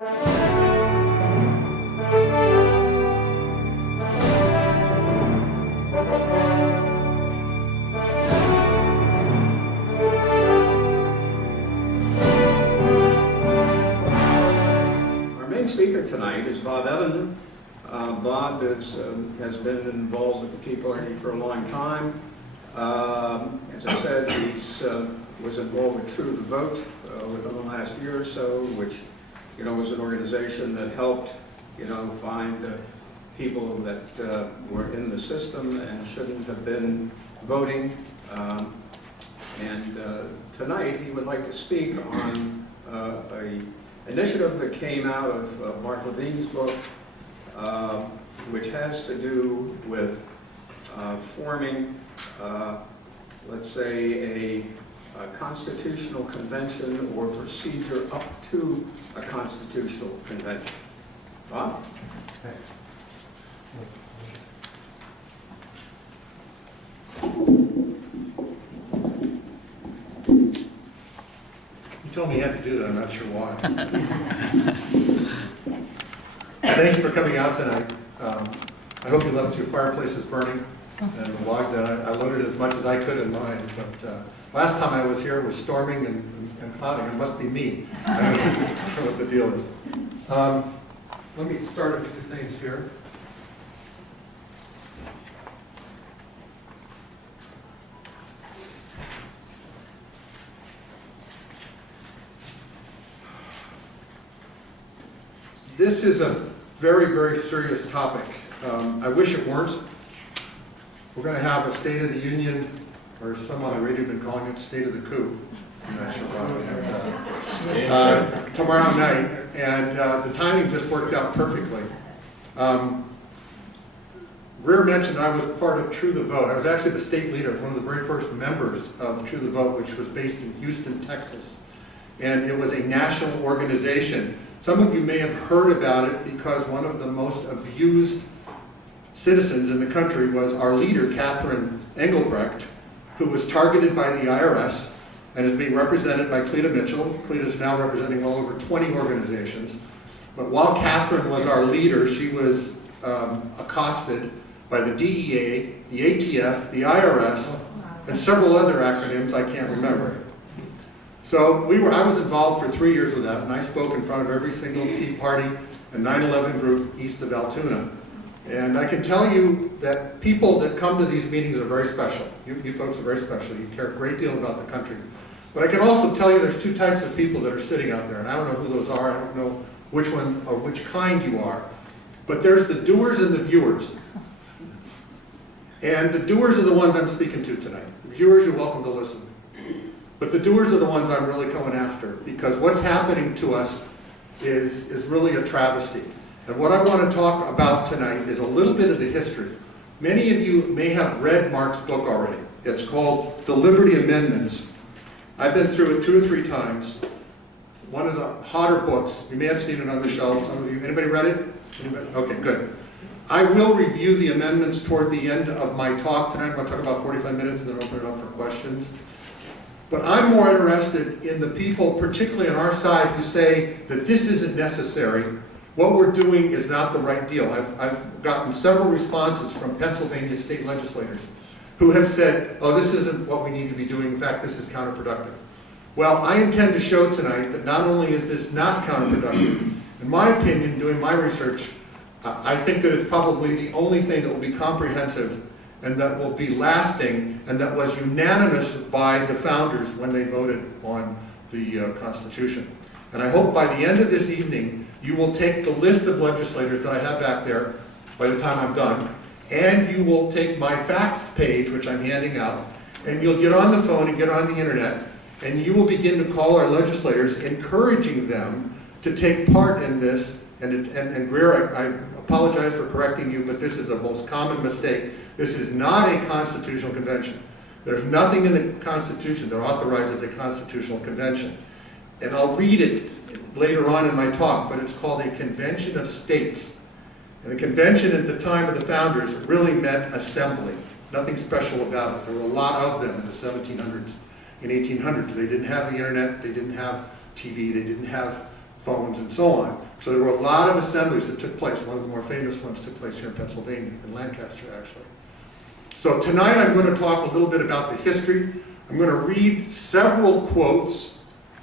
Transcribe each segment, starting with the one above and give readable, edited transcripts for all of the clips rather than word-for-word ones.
Speaker tonight is Bob Evenden. Bob has been involved with the Tea Party for a long time. As I said, he was involved with True the Vote within the last year or so, which was an organization that helped find people that were in the system and shouldn't have been voting. And tonight he would like to speak on a initiative that came out of Mark Levin's book, which has to do with forming, let's say, a constitutional convention or procedure up to a constitutional convention. Bob? Thanks. You told me you had to do that, I'm not sure why. Thank you for coming out tonight. I hope you left your fireplaces burning and the logs, and I loaded as much as I could in mine. But last time I was here, it was storming and cloudy. It must be me. I don't know what the deal is. Let me start a few things here. This is a very, very serious topic. I wish it weren't. We're going to have a State of the Union, or some on the radio have been calling it State of the Coup. I'm not sure why. Tomorrow night, and the timing just worked out perfectly. Greer mentioned I was part of True the Vote. I was actually the state leader. I was one of the very first members of True the Vote, which was based in Houston, Texas. And it was a national organization. Some of you may have heard about it because one of the most abused citizens in the country was our leader, Catherine Engelbrecht, who was targeted by the IRS and is being represented by Cleta Mitchell. Cleta is now representing well over 20 organizations. But while Catherine was our leader, she was accosted by the DEA, the ATF, the IRS, and several other acronyms I can't remember. So I was involved for 3 years with that, and I spoke in front of every single Tea Party and 9/11 group east of Altoona. And I can tell you that people that come to these meetings are very special. You folks are very special. You care a great deal about the country. But I can also tell you there's two types of people that are sitting out there, and I don't know who those are. I don't know which one or which kind you are. But there's the doers and the viewers. And the doers are the ones I'm speaking to tonight. The viewers, you're welcome to listen. But the doers are the ones I'm really going after, because what's happening to us is really a travesty. And what I want to talk about tonight is a little bit of the history. Many of you may have read Mark's book already. It's called The Liberty Amendments. I've been through it 2 or 3 times. One of the hotter books. You may have seen it on the shelf. Some of you, anybody read it? Anybody? Okay, good. I will review the amendments toward the end of my talk tonight. I'm going to talk about 45 minutes and then open it up for questions. But I'm more interested in the people, particularly on our side, who say that this isn't necessary. What we're doing is not the right deal. I've gotten several responses from Pennsylvania state legislators who have said, oh, this isn't what we need to be doing. In fact, this is counterproductive. Well, I intend to show tonight that not only is this not counterproductive, in my opinion, doing my research, I think that it's probably the only thing that will be comprehensive and that will be lasting, and that was unanimous by the founders when they voted on the Constitution. And I hope by the end of this evening, you will take the list of legislators that I have back there by the time I'm done, and you will take my facts page, which I'm handing out, and you'll get on the phone and get on the internet, and you will begin to call our legislators, encouraging them to take part in this. And Greer, I apologize for correcting you, but this is a most common mistake. This is not a constitutional convention. There's nothing in the Constitution that authorizes a constitutional convention. And I'll read it later on in my talk, but it's called a convention of states. And the convention at the time of the founders really meant assembly. Nothing special about it. There were a lot of them in the 1700s and 1800s. They didn't have the internet, they didn't have TV, they didn't have phones and so on. So there were a lot of assemblies that took place. One of the more famous ones took place here in Pennsylvania, in Lancaster, actually. So tonight I'm going to talk a little bit about the history. I'm going to read several quotes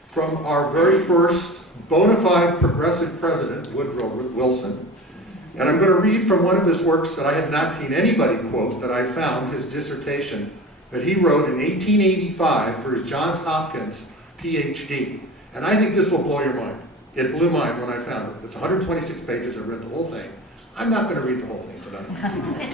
from our very first bona fide progressive president, Woodrow Wilson. And I'm going to read from one of his works that I have not seen anybody quote, that I found, his dissertation that he wrote in 1885 for his Johns Hopkins PhD. And I think this will blow your mind. It blew mine when I found it. It's 126 pages. I read the whole thing. I'm not going to read the whole thing tonight.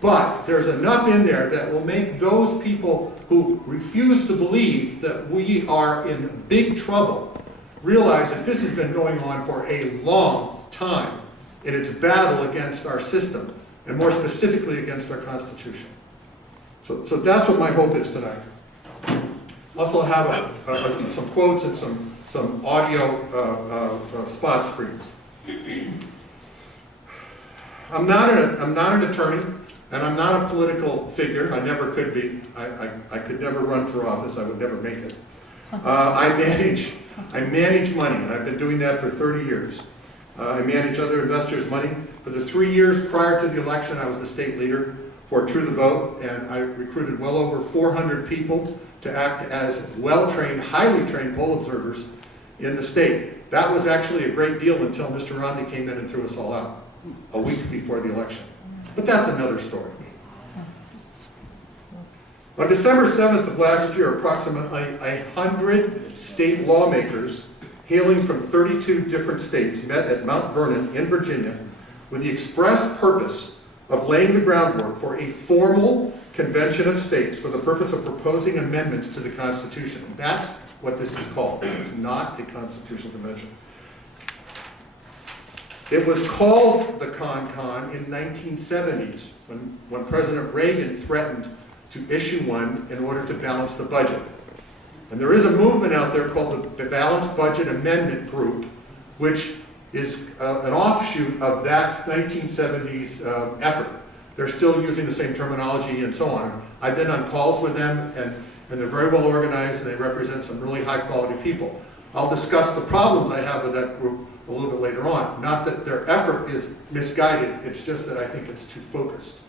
But there's enough in there that will make those people who refuse to believe that we are in big trouble realize that this has been going on for a long time in its battle against our system, and more specifically against our Constitution. So that's what my hope is tonight. Also have some quotes and some audio spots for you. I'm not an attorney, and I'm not a political figure. I never could be. I could never run for office. I would never make it. I manage money, and I've been doing that for 30 years. I manage other investors' money. For the 3 years prior to the election, I was the state leader for True the Vote, and I recruited well over 400 people to act as well-trained, highly trained poll observers in the state. That was actually a great deal until Mr. Romney came in and threw us all out a week before the election. But that's another story. On December 7th of last year, approximately 100 state lawmakers hailing from 32 different states met at Mount Vernon in Virginia with the express purpose of laying the groundwork for a formal convention of states for the purpose of proposing amendments to the Constitution. That's what this is called. It's not a constitutional convention. It was called the Con in 1970s when President Reagan threatened to issue one in order to balance the budget. And there is a movement out there called the Balanced Budget Amendment Group, which is an offshoot of that 1970s effort. They're still using the same terminology and so on. I've been on calls with them, and they're very well organized, and they represent some really high quality people. I'll discuss the problems I have with that group a little bit later on. Not that their effort is misguided, it's just that I think it's too focused.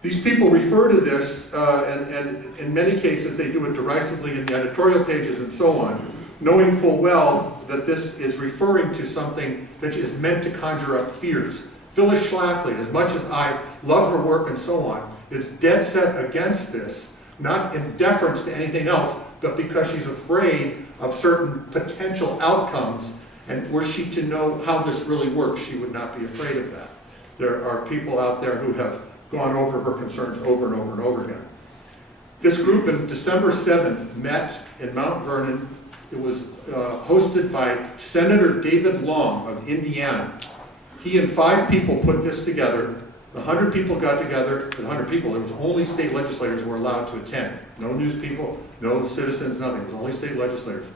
These people refer to this, and in many cases they do it derisively in the editorial pages and so on, knowing full well that this is referring to something that is meant to conjure up fears. Phyllis Schlafly, as much as I love her work and so on, is dead set against this, not in deference to anything else, but because she's afraid of certain potential outcomes, and were she to know how this really works, she would not be afraid of that. There are people out there who have gone over her concerns over and over and over again. This group on December 7th met in Mount Vernon. It was hosted by Senator David Long of Indiana. He and 5 people put this together. 100 people got together. 100 people, it was only state legislators who were allowed to attend. No news people, no citizens, nothing. It was only state legislators.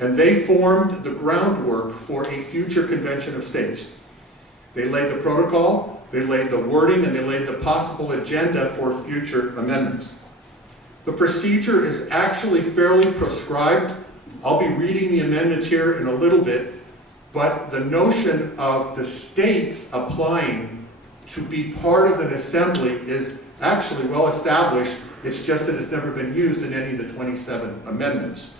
And they formed the groundwork for a future convention of states. They laid the protocol, they laid the wording, and they laid the possible agenda for future amendments. The procedure is actually fairly prescribed. I'll be reading the amendment here in a little bit, but the notion of the states applying to be part of an assembly is actually well established. It's just that it's never been used in any of the 27 amendments.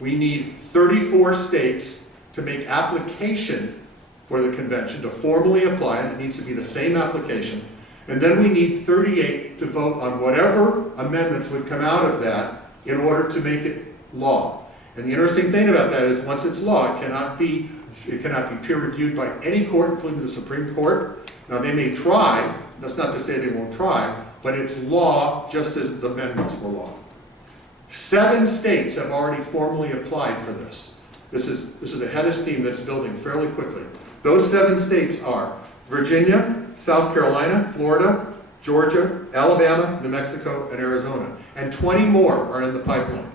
We need 34 states to make application for the convention, to formally apply, and it needs to be the same application. And then we need 38 to vote on whatever amendments would come out of that in order to make it law. And the interesting thing about that is once it's law, it cannot be peer reviewed by any court, including the Supreme Court. Now they may try, that's not to say they won't try, but it's law just as the amendments were law. 7 states have already formally applied for this. This is a head of steam that's building fairly quickly. Those 7 states are Virginia, South Carolina, Florida, Georgia, Alabama, New Mexico, and Arizona. And 20 more are in the pipeline.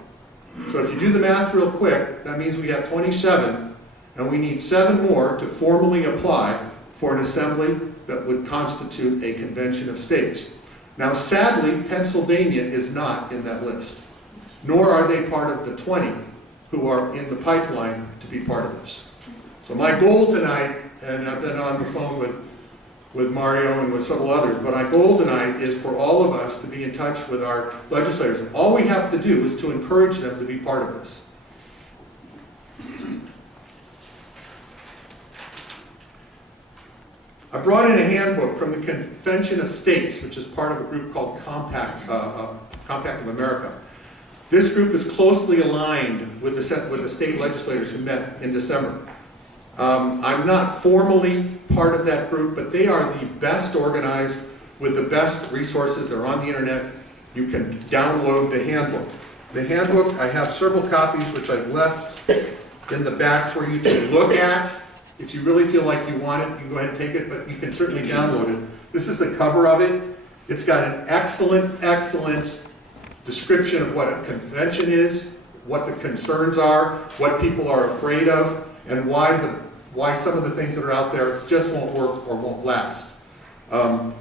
So if you do the math real quick, that means we have 27, and we need 7 more to formally apply for an assembly that would constitute a convention of states. Now sadly, Pennsylvania is not in that list, nor are they part of the 20 who are in the pipeline to be part of this. So my goal tonight, and I've been on the phone with Mario and with several others, but my goal tonight is for all of us to be in touch with our legislators. All we have to do is to encourage them to be part of this. I brought in a handbook from the Convention of States, which is part of a group called Compact of America. This group is closely aligned with the state legislators who met in December. I'm not formally part of that group, but they are the best organized with the best resources. They're on the internet. You can download the handbook. The handbook, I have several copies which I've left in the back for you to look at. If you really feel like you want it, you can go ahead and take it, but you can certainly download it. This is the cover of it. It's got an excellent description of what a convention is, what the concerns are, what people are afraid of, and why some of the things that are out there just won't work or won't last.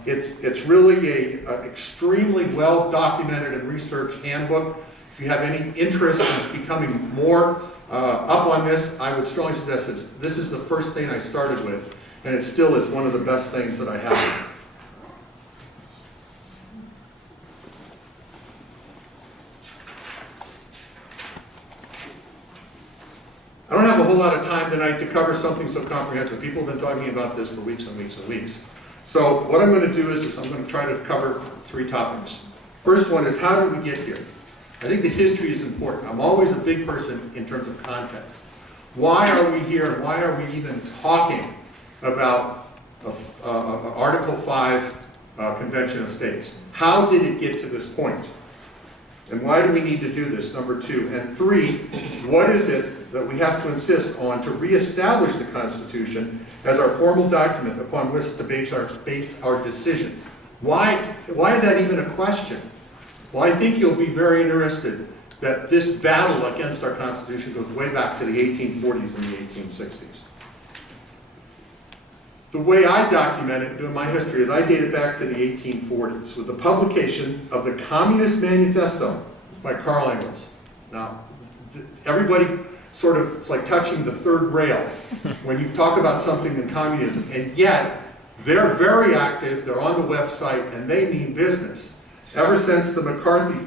It's really an extremely well documented and researched handbook. If you have any interest in becoming more up on this, I would strongly suggest this is the first thing I started with, and it still is one of the best things that I have. I don't have a whole lot of time tonight to cover something so comprehensive. People have been talking about this for weeks and weeks and weeks. So what I'm going to do is I'm going to try to cover 3 topics. First one is, how did we get here? I think the history is important. I'm always a big person in terms of context. Why are we here, and why are we even talking about Article 5 Convention of States? How did it get to this point? And why do we need to do this, number 2? And 3, what is it that we have to insist on to reestablish the Constitution as our formal document upon which to base our decisions? Why is that even a question? Well, I think you'll be very interested that this battle against our Constitution goes way back to the 1840s and the 1860s. The way I document it during my history is I date it back to the 1840s with the publication of the Communist Manifesto by Karl Engels. Now, everybody sort of, it's like touching the third rail when you talk about something in communism, and yet they're very active, they're on the website, and they mean business. Ever since the McCarthy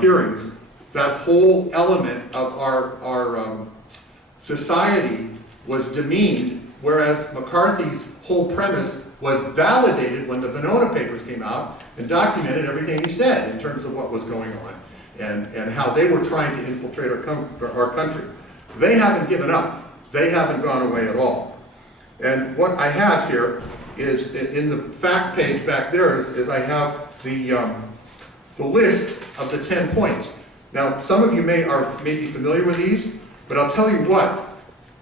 hearings, that whole element of our society was demeaned, whereas McCarthy's whole premise was validated when the Venona papers came out and documented everything he said in terms of what was going on and how they were trying to infiltrate our country. They haven't given up. They haven't gone away at all. And what I have here is, in the fact page back there, is I have the list of the 10 points. Now, some of you may be familiar with these, but I'll tell you what,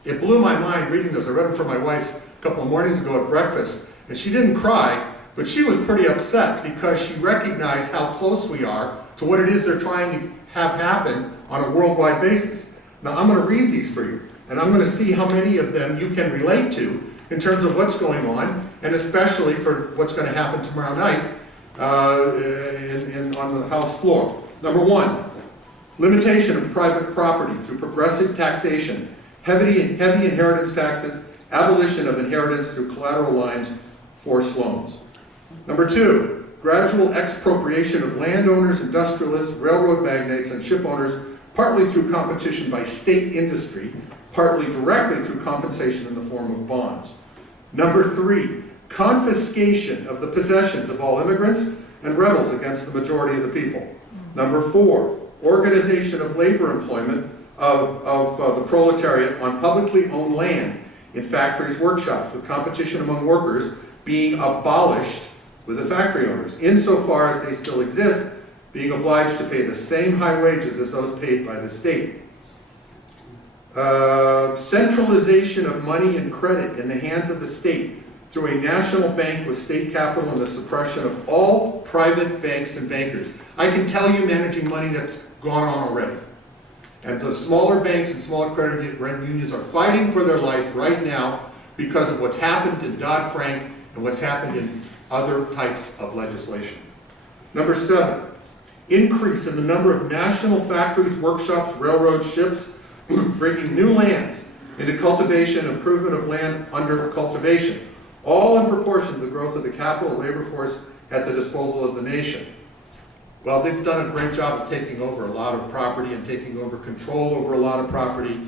it blew my mind reading those. I read them for my wife a couple of mornings ago at breakfast, and she didn't cry, but she was pretty upset because she recognized how close we are to what it is they're trying to have happen on a worldwide basis. Now, I'm going to read these for you, and I'm going to see how many of them you can relate to in terms of what's going on, and especially for what's going to happen tomorrow night on the House floor. Number 1, limitation of private property through progressive taxation, heavy inheritance taxes, abolition of inheritance through collateral lines, forced loans. Number 2, gradual expropriation of landowners, industrialists, railroad magnates, and ship owners, partly through competition by state industry, partly directly through compensation in the form of bonds. Number 3, confiscation of the possessions of all immigrants and rebels against the majority of the people. Number 4, organization of labor employment of the proletariat on publicly owned land in factories, workshops, with competition among workers being abolished with the factory owners, insofar as they still exist, being obliged to pay the same high wages as those paid by the state. Centralization of money and credit in the hands of the state through a national bank with state capital and the suppression of all private banks and bankers. I can tell you managing money that's gone on already. And the smaller banks and smaller credit unions are fighting for their life right now because of what's happened in Dodd-Frank and what's happened in other types of legislation. Number 7, increase in the number of national factories, workshops, railroads, ships, bringing new lands into cultivation and improvement of land under cultivation, all in proportion to the growth of the capital and labor force at the disposal of the nation. Well, they've done a great job of taking over a lot of property and taking over control over a lot of property.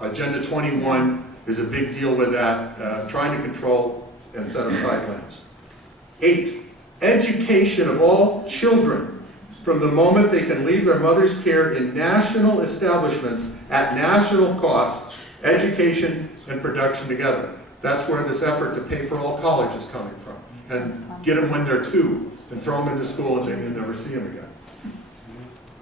Agenda 21 is a big deal with that, trying to control and set aside lands. 8, education of all children from the moment they can leave their mother's care in national establishments at national cost, education and production together. That's where this effort to pay for all college is coming from. And get them when they're 2 and throw them into school and then you'll never see them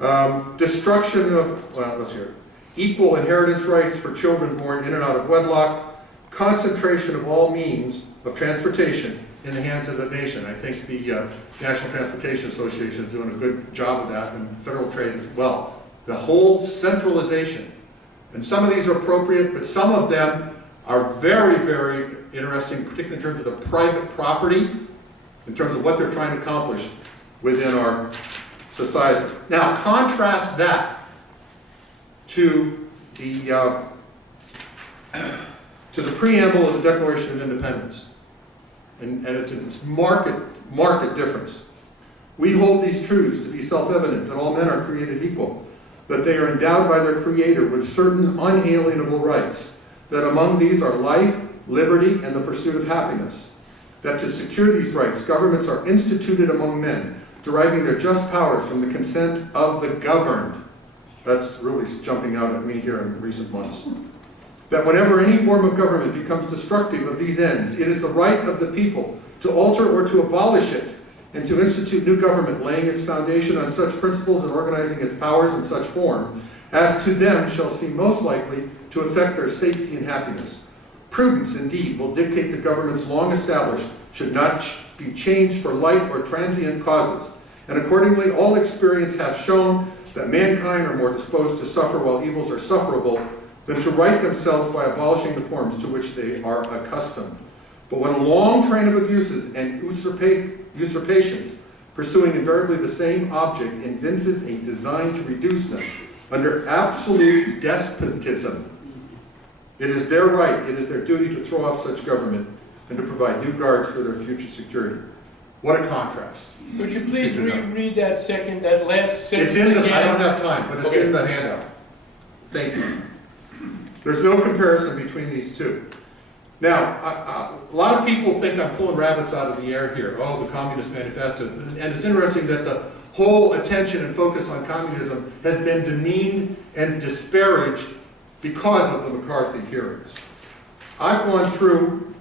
again. Destruction of, well, let's hear it. Equal inheritance rights for children born in and out of wedlock. Concentration of all means of transportation in the hands of the nation. I think the National Transportation Association is doing a good job of that, and federal trade as well. The whole centralization. And some of these are appropriate, but some of them are very, very interesting, particularly in terms of the private property, in terms of what they're trying to accomplish within our society. Now, contrast that to the preamble of the Declaration of Independence. And it's a marked difference. We hold these truths to be self-evident, that all men are created equal, that they are endowed by their Creator with certain unalienable rights, that among these are life, liberty, and the pursuit of happiness, that to secure these rights, governments are instituted among men, deriving their just powers from the consent of the governed. That's really jumping out at me here in recent months. That whenever any form of government becomes destructive of these ends, it is the right of the people to alter or to abolish it, and to institute new government, laying its foundation on such principles and organizing its powers in such form as to them shall seem most likely to affect their safety and happiness. Prudence, indeed, will dictate the governments long established should not be changed for light or transient causes, and accordingly all experience hath shown that mankind are more disposed to suffer while evils are sufferable than to right themselves by abolishing the forms to which they are accustomed. But when a long train of abuses and usurpations, pursuing invariably the same object, evinces a design to reduce them under absolute despotism, it is their right, it is their duty to throw off such government and to provide new guards for their future security. What a contrast. Could you please reread that last sentence It's in the, again? I don't have time, but it's Okay. in the handout. Thank you. There's no comparison between these two. Now, a lot of people think I'm pulling rabbits out of the air here. Oh, the Communist Manifesto. And it's interesting that the whole attention and focus on communism has been demeaned and disparaged because of the McCarthy hearings. I've gone through,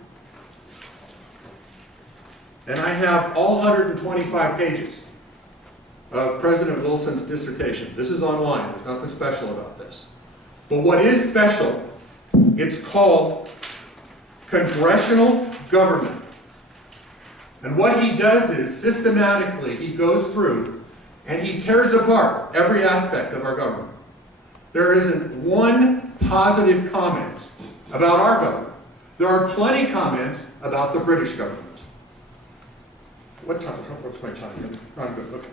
and I have all 125 pages of President Wilson's dissertation. This is online. There's nothing special about this. But what is special, it's called Congressional Government. And what he does is, systematically, he goes through and he tears apart every aspect of our government. There isn't one positive comment about our government. There are plenty comments about the British government. What time? What's my time? I'm good. Okay.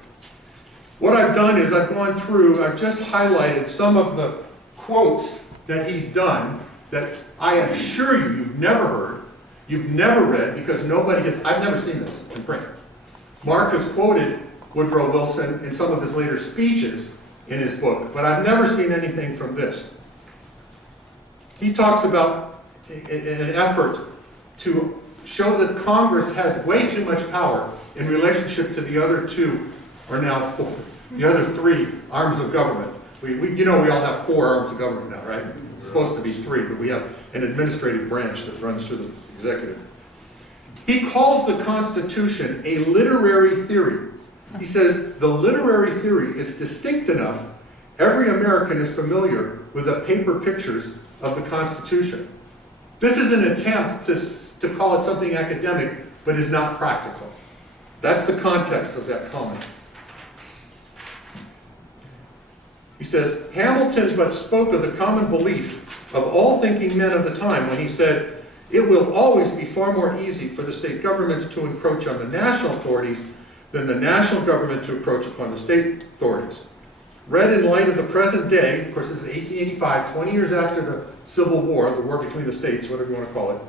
What I've done is I've gone through, I've just highlighted some of the quotes that he's done that I assure you, you've never heard, you've never read, because nobody has, I've never seen this in print. Mark has quoted Woodrow Wilson in some of his later speeches in his book, but I've never seen anything from this. He talks about an effort to show that Congress has way too much power in relationship to the other two, or now four, the other three arms of government. You know we all have 4 arms of government now, right? It's supposed to be 3, but we have an administrative branch that runs through the executive. He calls the Constitution a literary theory. He says the literary theory is distinct enough, every American is familiar with the paper pictures of the Constitution. This is an attempt to call it something academic, but is not practical. That's the context of that comment. He says, Hamilton but spoke of the common belief of all thinking men of the time when he said, it will always be far more easy for the state governments to encroach on the national authorities than the national government to encroach upon the state authorities. read in light of the present day, of course this is 1885, 20 years after the Civil War, the war between the states, whatever you want to call it,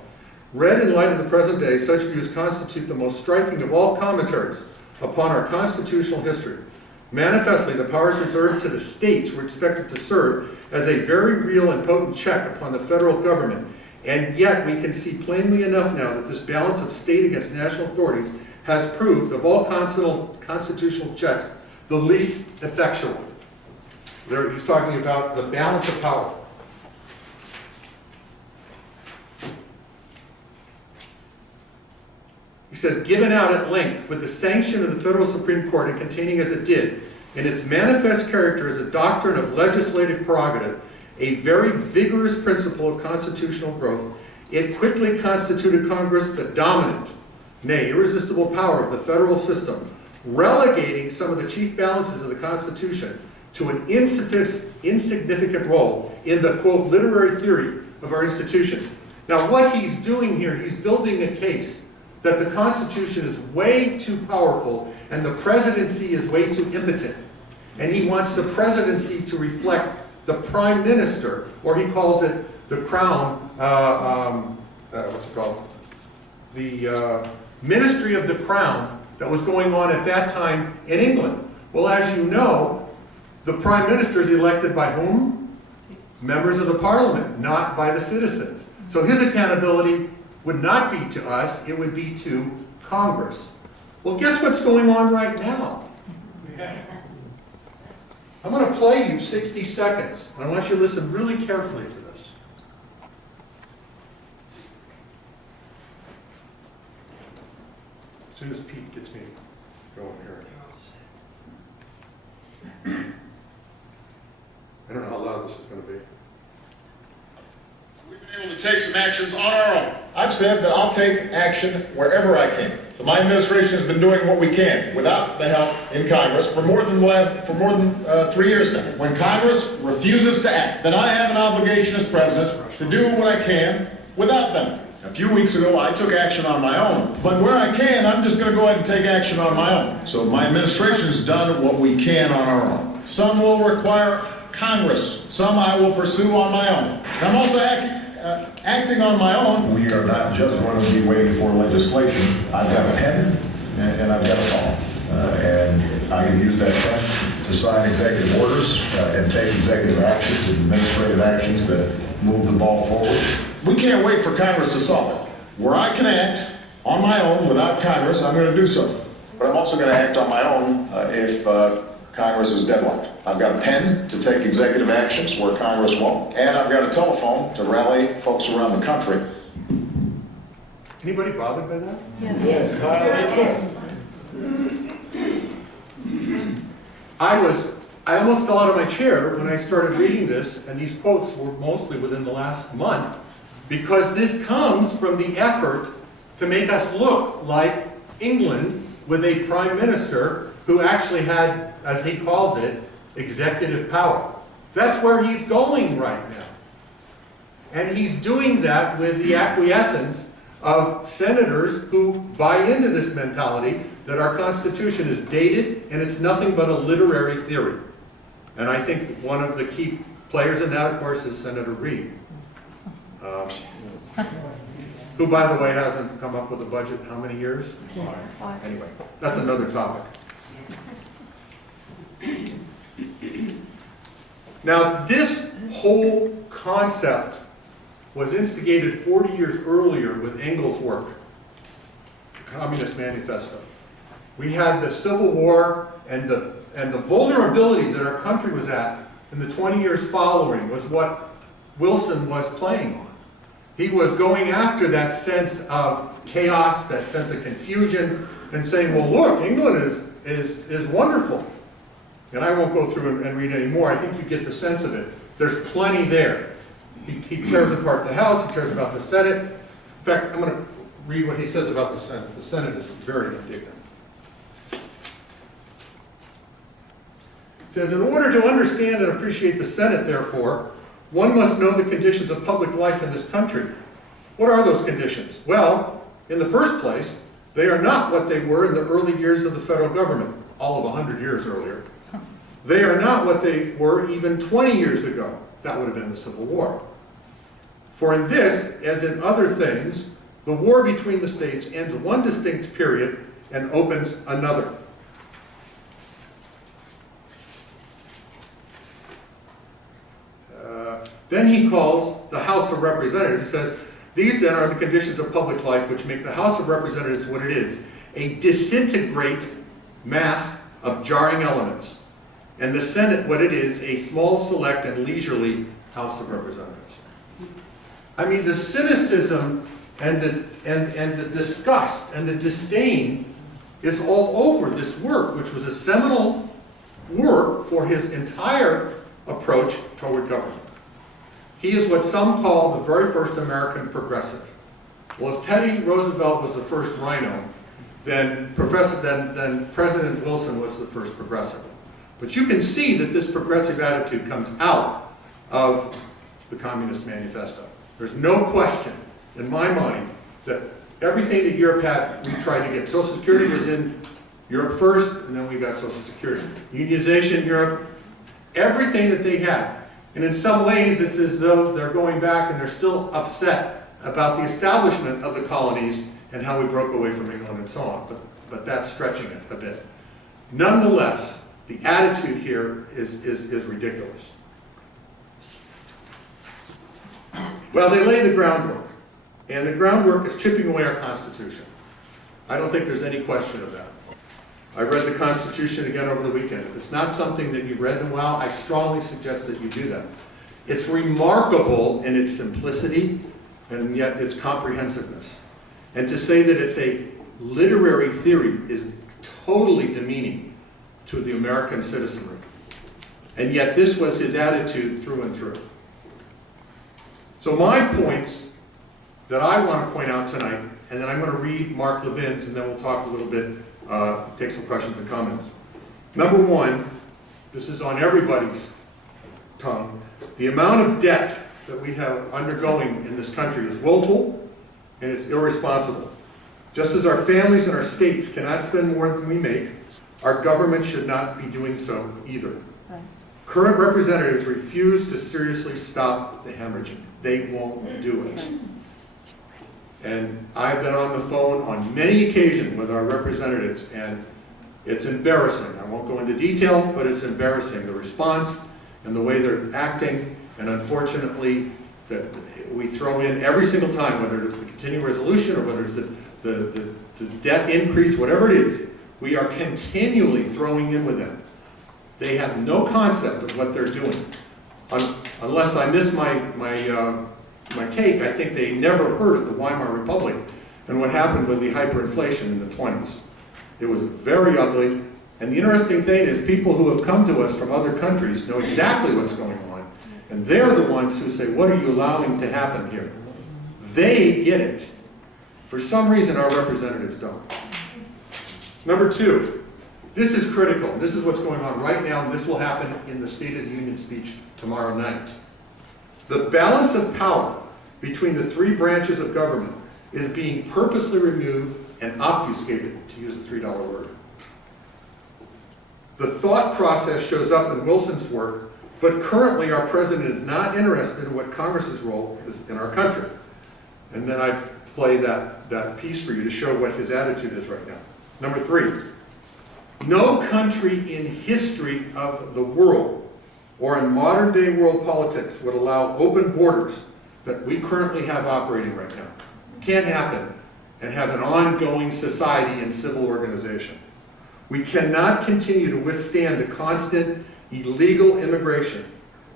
read in light of the present day, such views constitute the most striking of all commentaries upon our constitutional history. Manifestly, the powers reserved to the states were expected to serve as a very real and potent check upon the federal government, and yet we can see plainly enough now that this balance of state against national authorities has proved, of all constitutional checks, the least effectual. There, he's talking about the balance of power. He says, given out at length with the sanction of the federal Supreme Court and containing as it did, in its manifest character as a doctrine of legislative prerogative, a very vigorous principle of constitutional growth, it quickly constituted Congress the dominant, nay, irresistible power of the federal system, relegating some of the chief balances of the Constitution to an insignificant role in the, quote, literary theory of our institution. Now, what he's doing here, he's building a case that the Constitution is way too powerful and the presidency is way too impotent. And he wants the presidency to reflect the prime minister, or he calls it the crown, what's it called? The ministry of the crown that was going on at that time in England. Well, as you know, the prime minister is elected by whom? Members of the parliament, not by the citizens. So his accountability would not be to us, it would be to Congress. Well, guess what's going on right now? I'm going to play you 60 seconds, and I want you to listen really carefully to this. As soon as Pete gets me going here. I don't know how loud this is going to be. We've been able to take some actions on our own. I've said that I'll take action wherever I can. So my administration has been doing what we can without the help in Congress for more than 3 years now. When Congress refuses to act, then I have an obligation as president to do what I can without them. A few weeks ago, I took action on my own. But where I can, I'm just going to go ahead and take action on my own. So my administration has done what we can on our own. Some will require Congress. Some I will pursue on my own. I'm also acting on my own. We are not just going to be waiting for legislation. I've got a pen and I've got a phone. And I can use that pen to sign executive orders and take executive actions and administrative actions that move the ball forward. We can't wait for Congress to solve it. Where I can act on my own without Congress, I'm going to do so. But I'm also going to act on my own if Congress is deadlocked. I've got a pen to take executive actions where Congress won't, and I've got a telephone to rally folks around the country. Anybody bothered by that? Yes. I almost fell out of my chair when I started reading this, and these quotes were mostly within the last month, because this comes from the effort to make us look like England with a prime minister who actually had, as he calls it, executive power. That's where he's going right now. And he's doing that with the acquiescence of senators who buy into this mentality that our Constitution is dated and it's nothing but a literary theory. And I think one of the key players in that, of course, is Senator Reid, who, by the way, hasn't come up with a budget in how many years? 5. Anyway, that's another topic. Now, this whole concept was instigated 40 years earlier with Engels' work, the Communist Manifesto. We had the Civil War and the vulnerability that our country was at in the 20 years following was what Wilson was playing on. He was going after that sense of chaos, that sense of confusion, and saying, well, look, England is wonderful. And I won't go through and read any more. I think you get the sense of it. There's plenty there. He tears apart the House. He tears about the Senate. In fact, I'm going to read what he says about the Senate. The Senate is very indignant. It says, in order to understand and appreciate the Senate, therefore, one must know the conditions of public life in this country. What are those conditions? Well, in the first place, they are not what they were in the early years of the federal government, all of 100 years earlier. They are not what they were even 20 years ago. That would have been the Civil War. For in this, as in other things, the war between the states ends one distinct period and opens another. Then he calls the House of Representatives, says, these then are the conditions of public life which make the House of Representatives what it is, a disintegrate mass of jarring elements, and the Senate what it is, a small, select, and leisurely House of Representatives. I mean, the cynicism and the disgust and the disdain is all over this work, which was a seminal work for his entire approach toward government. He is what some call the very first American progressive. Well, if Teddy Roosevelt was the first rhino, then President Wilson was the first progressive. But you can see that this progressive attitude comes out of the Communist Manifesto. There's no question in my mind that everything that Europe had, we tried to get. Social Security was in Europe first, and then we got Social Security. Unionization in Europe, everything that they had. And in some ways, it's as though they're going back and they're still upset about the establishment of the colonies and how we broke away from England and so on. But that's stretching it a bit. Nonetheless, the attitude here is ridiculous. Well, they lay the groundwork. And the groundwork is chipping away our Constitution. I don't think there's any question of that. I read the Constitution again over the weekend. If it's not something that you've read in a while, I strongly suggest that you do that. It's remarkable in its simplicity and yet its comprehensiveness. And to say that it's a literary theory is totally demeaning to the American citizenry. And yet this was his attitude through and through. So my points that I want to point out tonight, and then I'm going to read Mark Levin's, and then we'll talk a little bit, take some questions and comments. Number one, this is on everybody's tongue, the amount of debt that we have undergoing in this country is woeful and it's irresponsible. Just as our families and our states cannot spend more than we make, our government should not be doing so either. Right. Current representatives refuse to seriously stop the hemorrhaging. They won't do it. And I've been on the phone on many occasions with our representatives, and it's embarrassing. I won't go into detail, but it's embarrassing, the response and the way they're acting. And unfortunately, we throw in every single time, whether it's the continuing resolution or whether it's the debt increase, whatever it is, we are continually throwing in with them. They have no concept of what they're doing. Unless I miss my take, I think they never heard of the Weimar Republic and what happened with the hyperinflation in the 20s. It was very ugly. And the interesting thing is people who have come to us from other countries know exactly what's going on. And they're the ones who say, what are you allowing to happen here? They get it. For some reason, our representatives don't. Number two, this is critical. This is what's going on right now, and this will happen in the State of the Union speech tomorrow night. The balance of power between the three branches of government is being purposely removed and obfuscated, to use a $3 word. The thought process shows up in Wilson's work, but currently our president is not interested in what Congress's role is in our country. And then I play that piece for you to show what his attitude is right now. Number three, no country in history of the world or in modern day world politics would allow open borders that we currently have operating right now. Can't happen and have an ongoing society and civil organization. We cannot continue to withstand the constant illegal immigration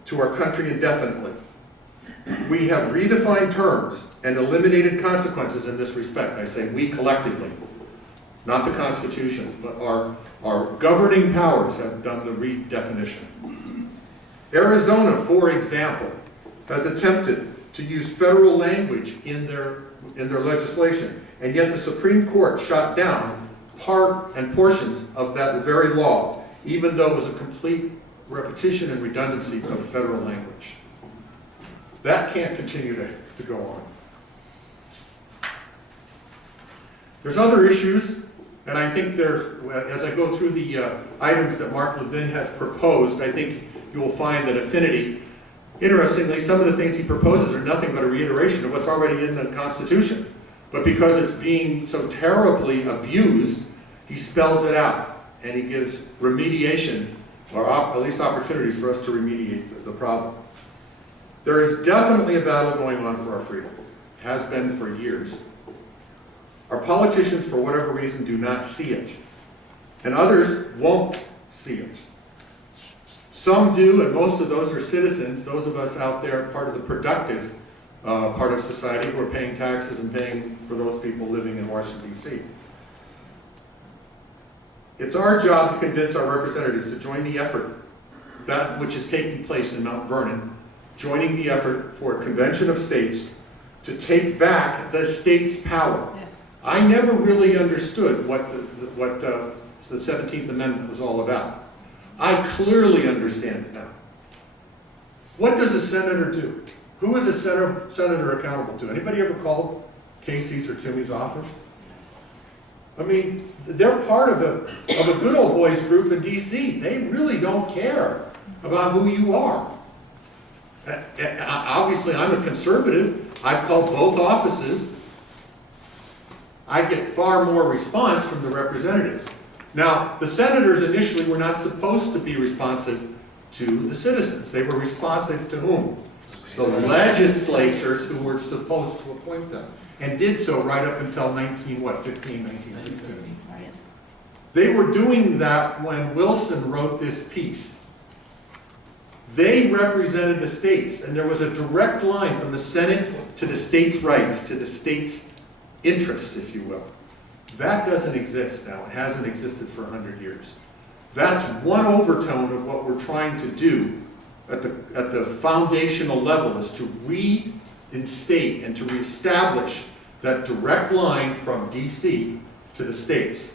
to our country indefinitely. We have redefined terms and eliminated consequences in this respect. I say we collectively, not the Constitution, but our governing powers have done the redefinition. Arizona, for example, has attempted to use federal language in their legislation, and yet the Supreme Court shot down part and portions of that very law, even though it was a complete repetition and redundancy of federal language. That can't continue to go on. There's other issues And I think there's, as I go through the items that Mark Levin has proposed, I think you will find that affinity. Interestingly, some of the things he proposes are nothing but a reiteration of what's already in the Constitution. But because it's being so terribly abused, he spells it out, and he gives remediation, or at least opportunities for us to remediate the problem. There is definitely a battle going on for our freedom. Has been for years. Our politicians, for whatever reason, do not see it. And others won't see it. Some do, and most of those are citizens, those of us out there, part of the productive part of society who are paying taxes and paying for those people living in Washington, D.C. It's our job to convince our representatives to join the effort, that which is taking place in Mount Vernon, joining the effort for a convention of states to take back the state's power. Yes. I never really understood what the 17th Amendment was all about. I clearly understand it now. What does a senator do? Who is a senator accountable to? Anybody ever called Casey's or Timmy's office? I mean, they're part of a good old boys group in D.C. They really don't care about who you are. Obviously, I'm a conservative. I've called both offices. I get far more response from the representatives. Now, the senators initially were not supposed to be responsive to the citizens. They were responsive to whom? The legislatures who were supposed to appoint them, and did so right up until 1916. They were doing that when Wilson wrote this piece. They represented the states, and there was a direct line from the Senate to the states' rights, to the states' interest, if you will. That doesn't exist now. It hasn't existed for 100 years. That's one overtone of what we're trying to do at the foundational level, is to reinstate and to reestablish that direct line from D.C. to the states.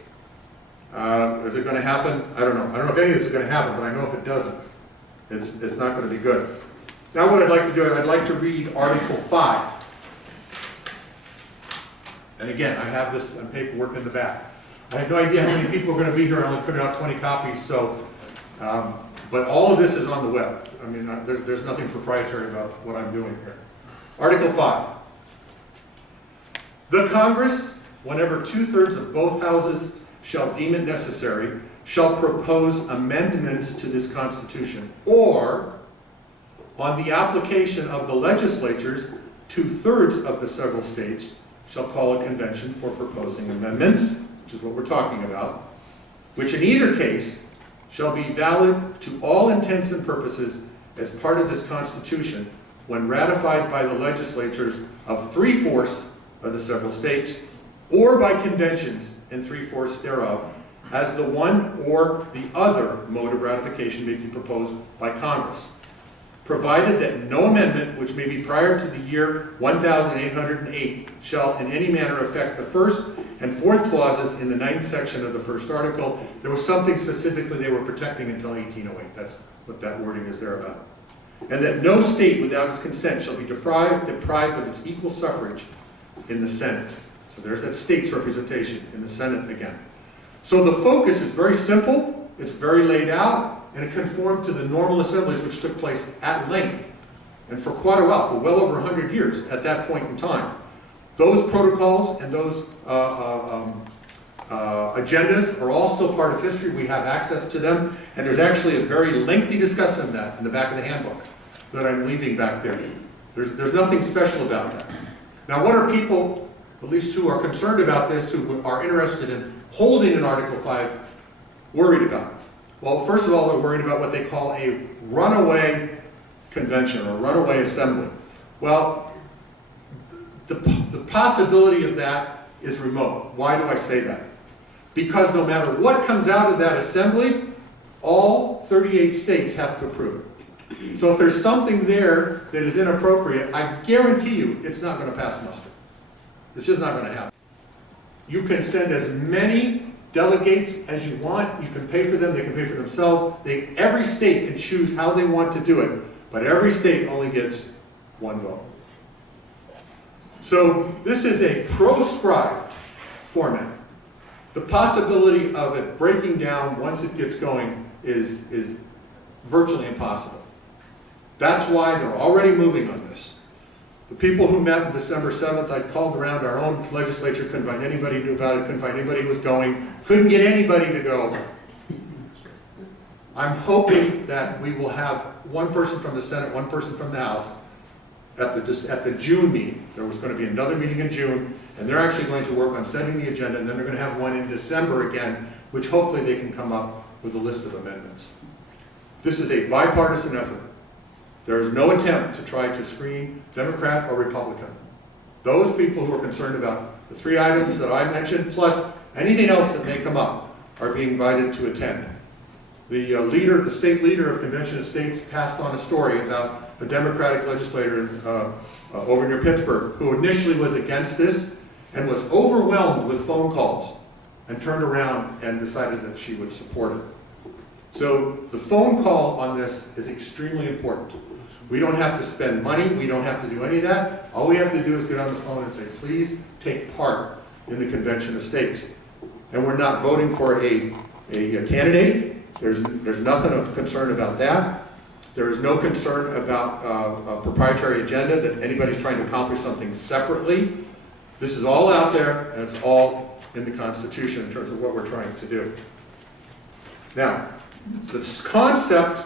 Is it going to happen? I don't know. I don't know if any of this is going to happen, but I know if it doesn't, it's not going to be good. Now what I'd like to do, I'd like to read Article 5. And again, I have this on paperwork in the back. I have no idea how many people are going to be here. I only put out 20 copies, so, but all of this is on the web. I mean, there's nothing proprietary about what I'm doing here. Article 5. The Congress, whenever 2/3 of both houses shall deem it necessary, shall propose amendments to this Constitution, or, on the application of the legislatures, 2/3 of the several states shall call a convention for proposing amendments, which is what we're talking about, which in either case shall be valid to all intents and purposes as part of this Constitution when ratified by the legislatures of 3/4 of the several states, or by conventions in 3/4 thereof, as the one or the other mode of ratification may be proposed by Congress, provided that no amendment which may be prior to the year 1808 shall in any manner affect the first and fourth clauses in the 9th section of the first article. There was something specifically they were protecting until 1808. That's what that wording is there about. And that no state without its consent shall be deprived of its equal suffrage in the Senate. So there's that state's representation in the Senate again. So the focus is very simple, it's very laid out, and it conformed to the normal assemblies which took place at length, and for quite a while, for well over 100 years at that point in time. Those protocols and those agendas are all still part of history. We have access to them, and there's actually a very lengthy discussion of that in the back of the handbook that I'm leaving back there. There's nothing special about that. Now, what are people, at least who are concerned about this, who are interested in holding an Article 5, worried about? Well, first of all, they're worried about what they call a runaway convention or runaway assembly. Well, the possibility of that is remote. Why do I say that? Because no matter what comes out of that assembly, all 38 states have to approve it. So if there's something there that is inappropriate, I guarantee you it's not going to pass muster. It's just not going to happen. You can send as many delegates as you want. You can pay for them. They can pay for themselves. Every state can choose how they want to do it, but every state only gets one vote. So this is a proscribed format. The possibility of it breaking down once it gets going is virtually impossible. That's why they're already moving on this. The people who met on December 7th, I called around our own legislature, couldn't find anybody who knew about it, couldn't find anybody who was going, couldn't get anybody to go. I'm hoping that we will have one person from the Senate, one person from the House at the June meeting. There was going to be another meeting in June, and they're actually going to work on setting the agenda, and then they're going to have one in December again, which hopefully they can come up with a list of amendments. This is a bipartisan effort. There is no attempt to try to screen Democrat or Republican. Those people who are concerned about the 3 items that I mentioned, plus anything else that may come up, are being invited to attend. The state leader of Convention of States passed on a story about a Democratic legislator over near Pittsburgh who initially was against this and was overwhelmed with phone calls and turned around and decided that she would support it. So the phone call on this is extremely important. We don't have to spend money. We don't have to do any of that. All we have to do is get on the phone and say, please take part in the Convention of States. And we're not voting for a candidate. There's nothing of concern about that. There is no concern about a proprietary agenda that anybody's trying to accomplish something separately. This is all out there, and it's all in the Constitution in terms of what we're trying to do. Now, this concept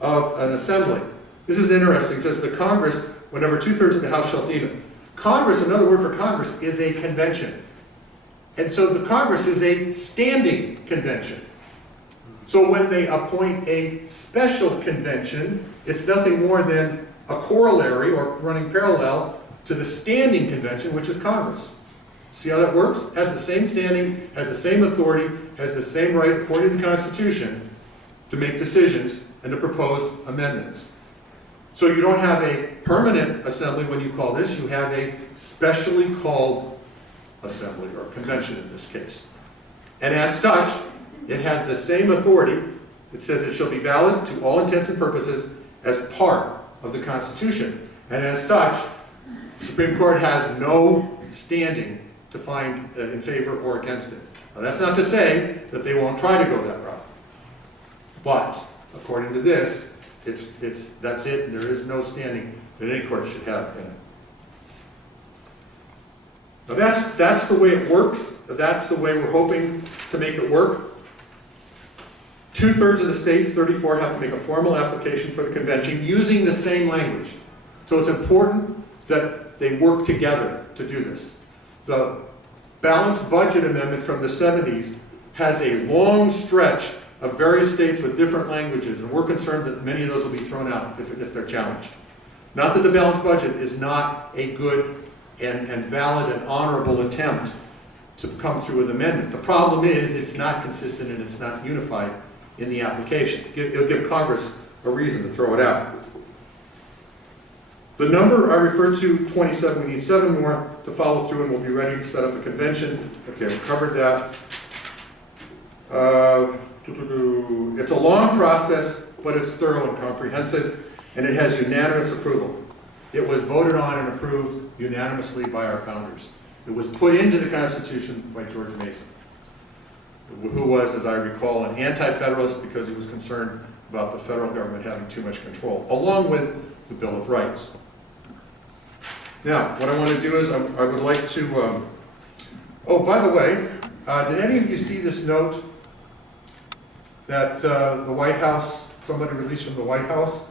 of an assembly. This is interesting. It says the Congress, whenever 2/3 of the House shall deem it. Congress, another word for Congress, is a convention. And so the Congress is a standing convention. So when they appoint a special convention, it's nothing more than a corollary or running parallel to the standing convention, which is Congress. See how that works? Has the same standing, has the same authority, has the same right, according to the Constitution, to make decisions and to propose amendments. So you don't have a permanent assembly when you call this, you have a specially called assembly, or convention in this case. And as such, it has the same authority. It says it shall be valid to all intents and purposes as part of the Constitution. And as such, the Supreme Court has no standing to find in favor or against it. Now, that's not to say that they won't try to go that route. But according to this, that's it, and there is no standing that any court should have in it. Now that's the way it works. That's the way we're hoping to make it work. 2/3 of the states, 34, have to make a formal application for the convention using the same language. So it's important that they work together to do this. The balanced budget amendment from the 70s has a long stretch of various states with different languages, and we're concerned that many of those will be thrown out if they're challenged. Not that the balanced budget is not a good and valid and honorable attempt to come through with amendment. The problem is it's not consistent and it's not unified in the application. It'll give Congress a reason to throw it out. The number I referred to, 27, we need 7 more to follow through and we'll be ready to set up a convention. Okay, we covered that. It's a long process, but it's thorough and comprehensive, and it has unanimous approval. It was voted on and approved unanimously by our founders. It was put into the Constitution by George Mason, who was, as I recall, an anti-federalist because he was concerned about the federal government having too much control, along with the Bill of Rights. Now, what I want to do is I would like to, oh, by the way, did any of you see this note that the White House, somebody released from the White House?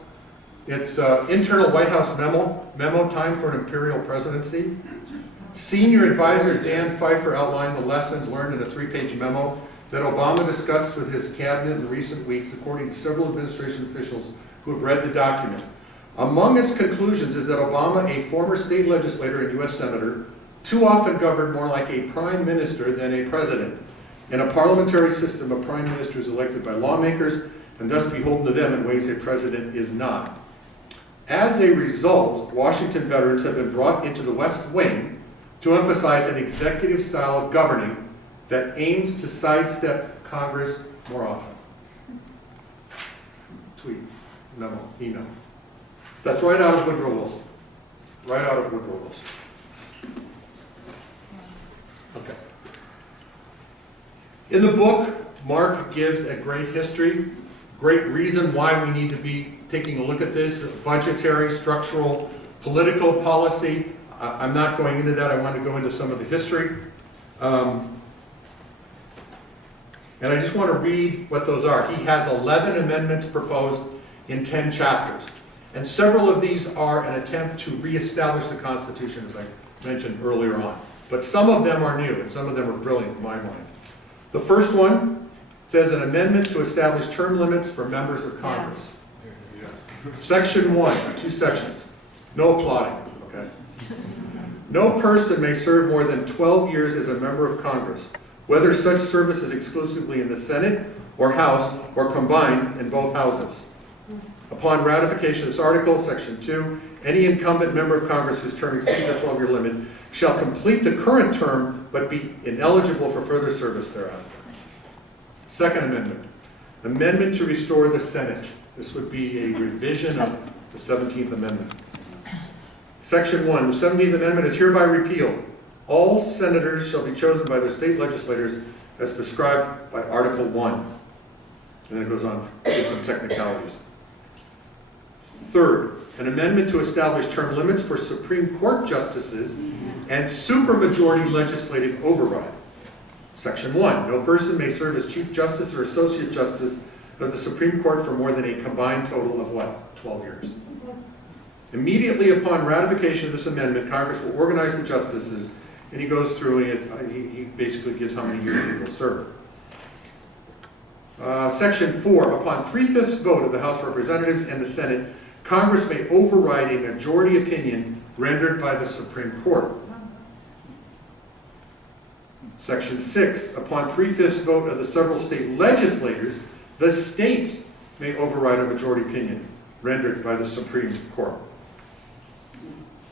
It's internal White House memo time for an imperial presidency. Senior advisor Dan Pfeiffer outlined the lessons learned in a 3-page memo that Obama discussed with his cabinet in recent weeks, according to several administration officials who have read the document. Among its conclusions is that Obama, a former state legislator and U.S. senator, too often governed more like a prime minister than a president. In a parliamentary system, a prime minister is elected by lawmakers and thus beholden to them in ways a president is not. As a result, Washington veterans have been brought into the West Wing to emphasize an executive style of governing that aims to sidestep Congress more often. Tweet, memo, email. That's right out of Woodrow Wilson. Right out of Woodrow Wilson. Okay. In the book, Mark gives a great history, great reason why we need to be taking a look at this, budgetary, structural, political policy. I'm not going into that. I want to go into some of the history. And I just want to read what those are. He has 11 amendments proposed in 10 chapters. And several of these are an attempt to reestablish the Constitution, as I mentioned earlier on. But some of them are new, and some of them are brilliant in my mind. The first one says an amendment to establish term limits for members of Congress. Yes. Section 1, 2 sections. No applauding, okay? No person may serve more than 12 years as a member of Congress, whether such service is exclusively in the Senate or House or combined in both houses. Upon ratification of this article, Section 2, any incumbent member of Congress whose term exceeds the 12-year limit shall complete the current term but be ineligible for further service thereafter. Second amendment, amendment to restore the Senate. This would be a revision of the 17th Amendment. Section 1, the 17th Amendment is hereby repealed. All senators shall be chosen by their state legislators as prescribed by Article 1. And then it goes on to give some technicalities. Third, an amendment to establish term limits for Supreme Court justices and supermajority legislative override. Section 1, no person may serve as Chief Justice or Associate Justice of the Supreme Court for more than a combined total of what? 12 years. Immediately upon ratification of this amendment, Congress will organize the justices, and he goes through and he basically gives how many years they will serve. Section 4, upon 3/5 vote of the House of Representatives and the Senate, Congress may override a majority opinion rendered by the Supreme Court. Section 6, upon 3/5 vote of the several state legislators, the states may override a majority opinion rendered by the Supreme Court.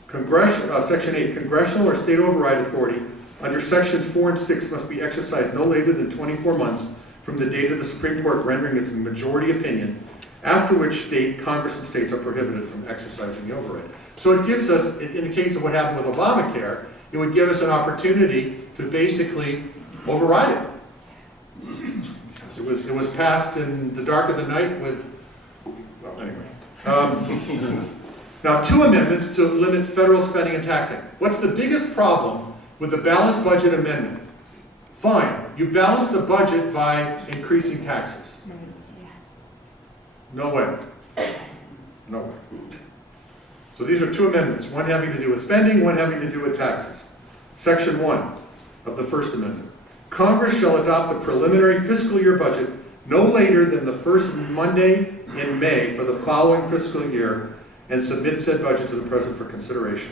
Section 8, congressional or state override authority under sections 4 and 6 must be exercised no later than 24 months from the date of the Supreme Court rendering its majority opinion, after which date Congress and states are prohibited from exercising the override. So it gives us, in the case of what happened with Obamacare, it would give us an opportunity to basically override it. It was passed in the dark of the night with, well, anyway. Now, 2 amendments to limit federal spending and taxing. What's the biggest problem with the balanced budget amendment? Fine, you balance the budget by increasing taxes. No way. No way. So these are 2 amendments, one having to do with spending, one having to do with taxes. Section 1 of the First Amendment. Congress shall adopt the preliminary fiscal year budget no later than the first Monday in May for the following fiscal year and submit said budget to the President for consideration.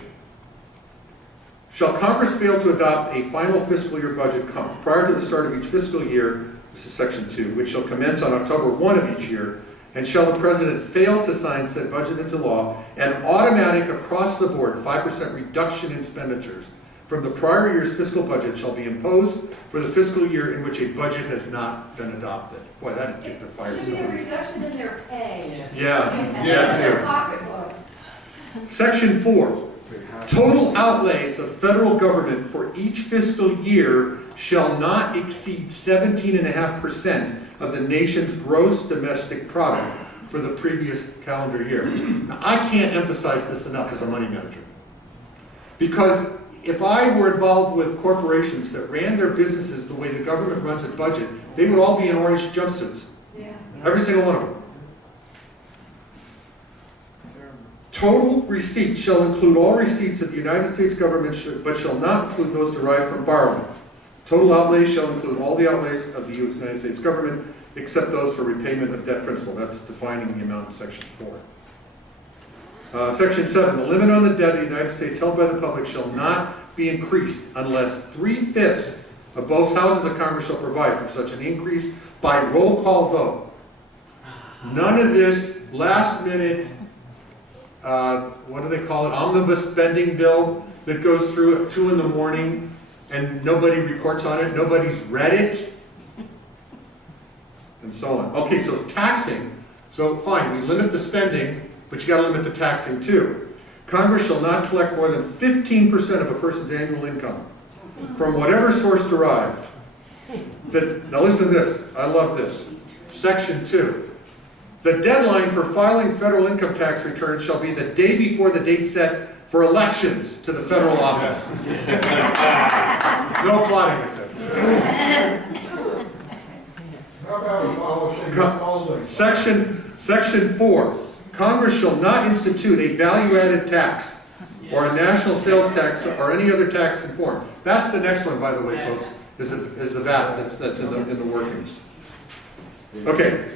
Shall Congress fail to adopt a final fiscal year budget prior to the start of each fiscal year, this is Section 2, which shall commence on October 1 of each year, and shall the President fail to sign said budget into law, an automatic across-the-board 5% reduction in expenditures from the prior year's fiscal budget shall be imposed for the fiscal year in which a budget has not been adopted. Boy, that'd get the fire. Should be a reduction in their pay. Yeah, Their yeah, pocketbook. too. Section 4. Total outlays of federal government for each fiscal year shall not exceed 17.5% of the nation's gross domestic product for the previous calendar year. Now, I can't emphasize this enough as a money manager. Because if I were involved with corporations that ran their businesses the way the government runs its budget, they would all be in orange jumpsuits. Yeah. Every single one of them. Total receipts shall include all receipts of the United States government, but shall not include those derived from borrowing. Total outlays shall include all the outlays of the United States government, except those for repayment of debt principal. That's defining the amount in Section 4. Section 7, the limit on the debt of the United States held by the public shall not be increased unless 3/5 of both houses of Congress shall provide for such an increase by roll call vote. None of this last minute, what do they call it, omnibus spending bill that goes through at 2 in the morning and nobody reports on it, nobody's read it, and so on. Okay, so taxing. So fine, we limit the spending, but you got to limit the taxing too. Congress shall not collect more than 15% of a person's annual income from whatever source derived. Now listen to this, I love this. Section 2. The deadline for filing federal income tax returns shall be the day before the date set for elections to the federal office. No plotting, I said. How about abolishing Section 4. Congress shall not institute a value-added tax or a national sales tax or any other tax in form. That's the next one, by the way, folks, is the VAT that's in the workings. Okay.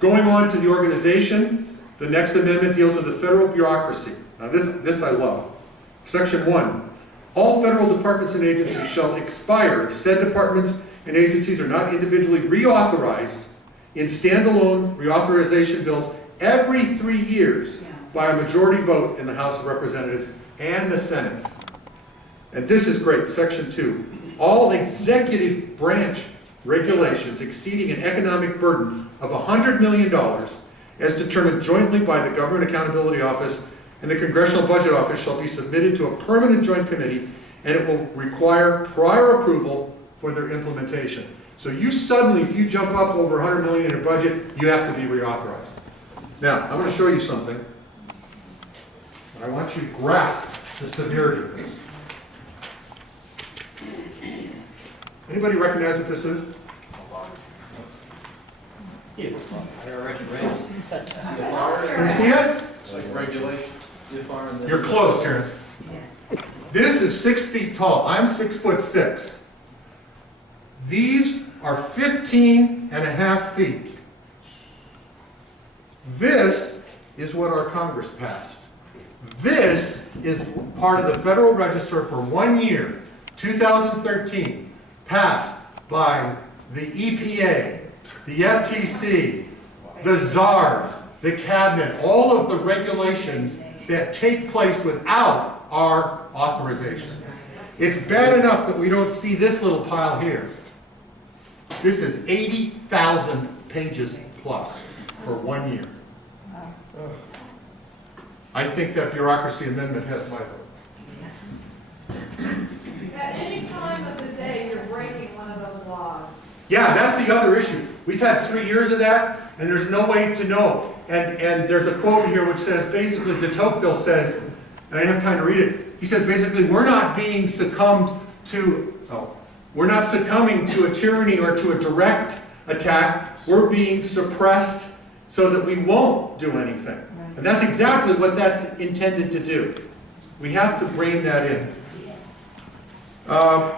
Going on to the organization, the next amendment deals with the federal bureaucracy. Now this I love. Section 1. All federal departments and agencies shall expire if said departments and agencies are not individually reauthorized in standalone reauthorization bills every 3 years by a majority vote in the House of Representatives and the Senate. And this is great, Section 2. All executive branch regulations exceeding an economic burden of $100 million as determined jointly by the Government Accountability Office and the Congressional Budget Office shall be submitted to a permanent joint committee, and it will require prior approval for their implementation. So you suddenly, if you jump up over $100 million in your budget, you have to be reauthorized. Now, I'm going to show you something. I want you to grasp the severity of this. Anybody recognize what this is? I reckon rails. Can you see it? It's like regulation. You're close, Terrence. This is 6 feet tall. I'm 6'6". These are 15 and a half feet. This is what our Congress passed. This is part of the Federal Register for 1 year, 2013, passed by the EPA, the FTC, the czars, the cabinet, all of the regulations that take place without our authorization. It's bad enough that we don't see this little pile here. This is 80,000 pages plus for 1 year. I think that bureaucracy amendment has my vote. At any time of the day, you're breaking one of those laws. Yeah, that's the other issue. We've had 3 years of that, and there's no way to know. And there's a quote here which says, basically, de Tocqueville says, and I didn't have time to read it, he says basically, we're not succumbing to a tyranny or to a direct attack. We're being suppressed so that we won't do anything. And that's exactly what that's intended to do. We have to rein that in.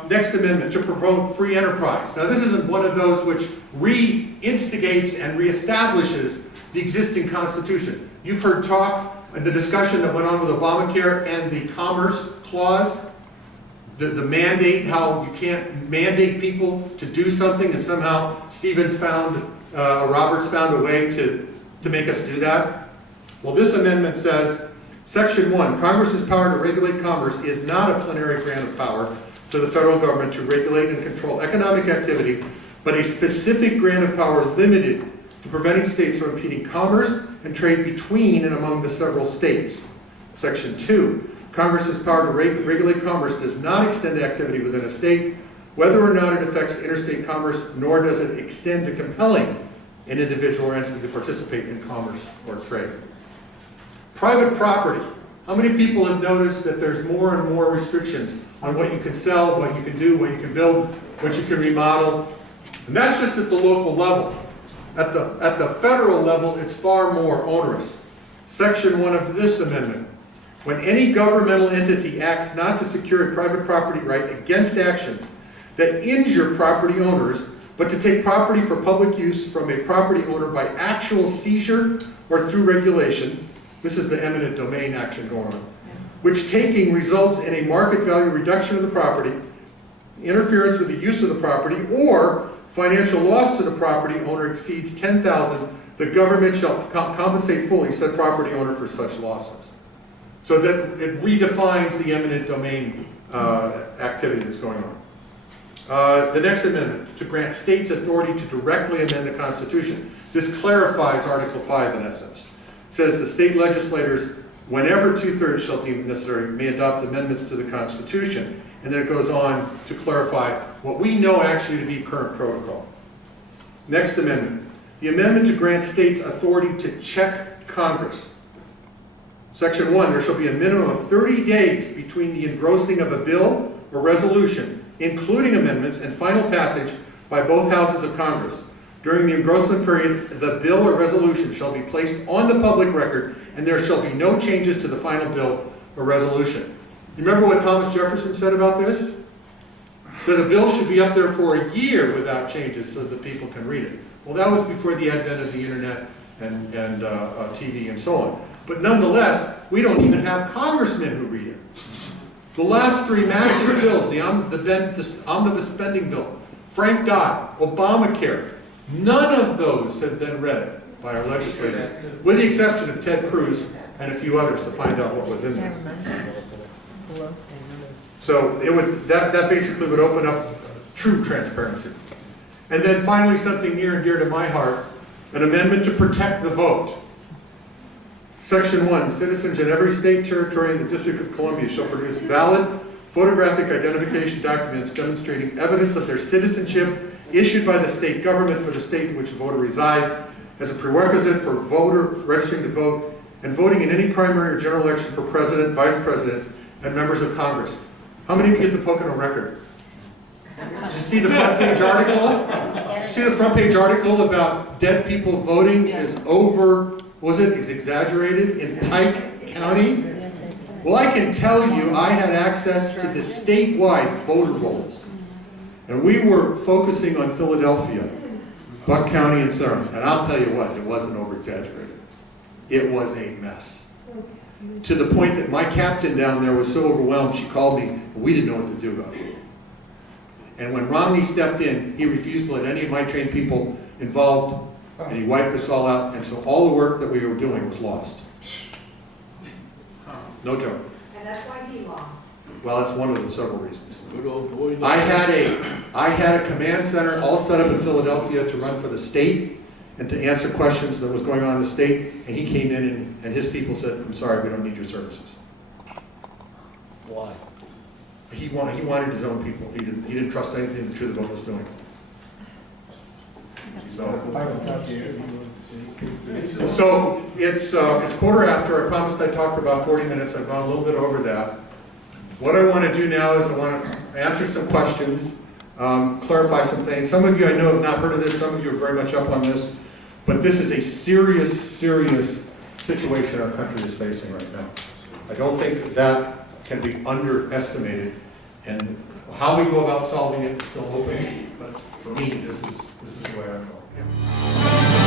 Next amendment, to promote free enterprise. Now this isn't one of those which re-instigates and re-establishes the existing Constitution. You've heard talk and the discussion that went on with Obamacare and the Commerce Clause, the mandate, how you can't mandate people to do something, and somehow Roberts found a way to make us do that. Well, this amendment says, Section 1, Congress's power to regulate commerce is not a plenary grant of power to the federal government to regulate and control economic activity, but a specific grant of power limited to preventing states from impeding commerce and trade between and among the several states. Section 2, Congress's power to regulate commerce does not extend to activity within a state, whether or not it affects interstate commerce, nor does it extend to compelling an individual or entity to participate in commerce or trade. Private property. How many people have noticed that there's more and more restrictions on what you can sell, what you can do, what you can build, what you can remodel? And that's just at the local level. At the federal level, it's far more onerous. Section 1 of this amendment. When any governmental entity acts not to secure a private property right against actions that injure property owners, but to take property for public use from a property owner by actual seizure or through regulation, this is the eminent domain action going on, which taking results in a market value reduction of the property, interference with the use of the property, or financial loss to the property owner exceeds $10,000, the government shall compensate fully said property owner for such losses. So that it redefines the eminent domain activity that's going on. The next amendment, to grant states authority to directly amend the Constitution. This clarifies Article 5 in essence. It says the state legislators whenever 2/3 shall deem necessary, may adopt amendments to the Constitution. And then it goes on to clarify what we know actually to be current protocol. Next amendment. The amendment to grant states authority to check Congress. Section 1, there shall be a minimum of 30 days between the engrossing of a bill or resolution, including amendments and final passage by both houses of Congress. During the engrossment period, the bill or resolution shall be placed on the public record, and there shall be no changes to the final bill or resolution. You remember what Thomas Jefferson said about this? That a bill should be up there for a year without changes so that people can read it. Well, that was before the advent of the internet and TV and so on. But nonetheless, we don't even have congressmen who read it. The last three massive bills, the omnibus spending bill, Frank Dodd, Obamacare, none of those have been read by our legislators, with the exception of Ted Cruz and a few others to find out what was in there. So that basically would open up true transparency. And then finally, something near and dear to my heart, an amendment to protect the vote. Section 1, citizens in every state, territory, and the District of Columbia shall produce valid photographic identification documents demonstrating evidence of their citizenship issued by the state government for the state in which the voter resides as a prerequisite for voter registering to vote and voting in any primary or general election for president, vice president, and members of Congress. How many of you get the Pocono Record? Did you see the front page article? See the front page article about dead people voting is over, it's exaggerated in Pike County? Well, I can tell you I had access to the statewide voter rolls. And we were focusing on Philadelphia, Buck County, and Surrey. And I'll tell you what, it wasn't over-exaggerated. It was a mess. To the point that my captain down there was so overwhelmed, she called me, and we didn't know what to do about it. And when Romney stepped in, he refused to let any of my trained people involved, and he wiped us all out, and so all the work that we were doing was lost. No joke. And that's why he lost. Well, that's one of the several reasons. Good old boy. I had a command center all set up in Philadelphia to run for the state and to answer questions that was going on in the state, and he came in and his people said, "I'm sorry, we don't need your services." Why? He wanted his own people. He didn't trust anything the Truth Vote was doing. So it's 1:15. I promised I'd talk for about 40 minutes. I've gone a little bit over that. What I want to do now is I want to answer some questions, clarify some things. Some of you I know have not heard of this. Some of you are very much up on this. But this is a serious, serious situation our country is facing right now. I don't think that can be underestimated. And how we go about solving it is still open. But for me, this is the way I go.